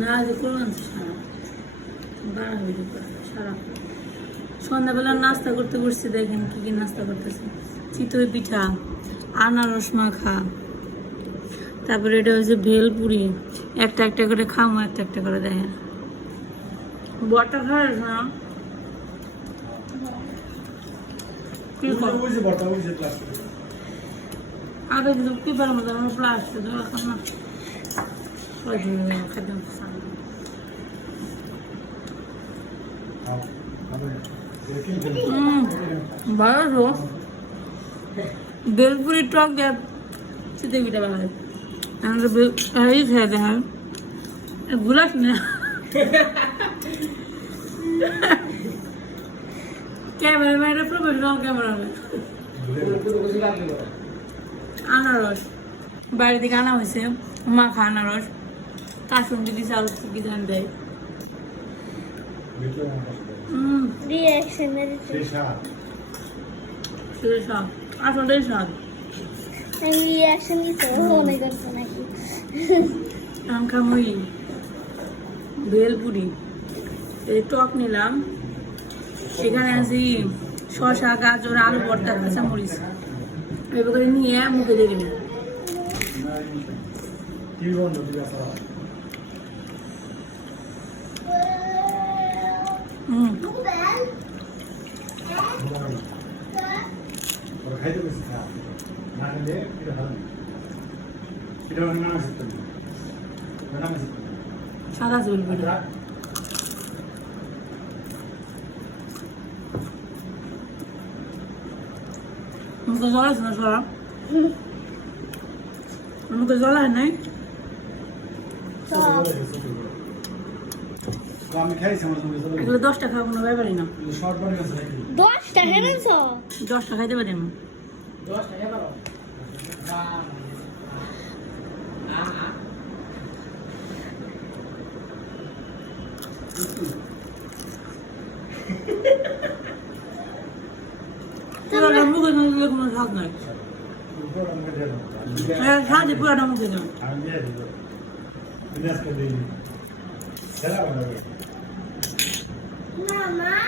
না যে করবেন সারা 12 মিনিট সারা সন্ধ্যাবেলা নাস্তা করতে বসছি দেখেন কি কি নাস্তা করতেছে চিতই পিঠা আনারস মাখা তারপরে এটা হচ্ছে ভেলপুরি একটা একটা করে খামো একটা একটা করে দেখেন বটা খাওয়া না কি আগে কিন্তু কি পারো মতো আমার প্লাস্টিক এখন না খাদ্য ভালো বেলপুরি টক দেয় চিতে পিঠা ভালো এই খেয়ে দেখান ভুলাস না ক্যামেরাম্যান প্রফেশনাল ক্যামেরাম্যান আনারস বাইরে থেকে আনা হয়েছে মাখা আনারস কাসুন দিদি চাল কি জান দেয় আসলে স্বাদ খামুই ভেলপুরি এই টক নিলাম এখানে আছি শসা গাজর আলু ভর্তা কাঁচা মরিচ এবারে নিয়ে মুখে দিয়ে দিলাম সাদা চুল পিঠা মুখে জল আছে না সরা মুখে জল আছে নাই এগুলো 10 টাকা খাবো না ব্যাপারই না 10 টাকা এনেছ 10 টাকা খাইতে পারি না 10 টাকা পারো পুরাটা মুখে দিলে কোনো স্বাদ নাই হ্যাঁ স্বাদই পুরাটা মুখে দেবো মামা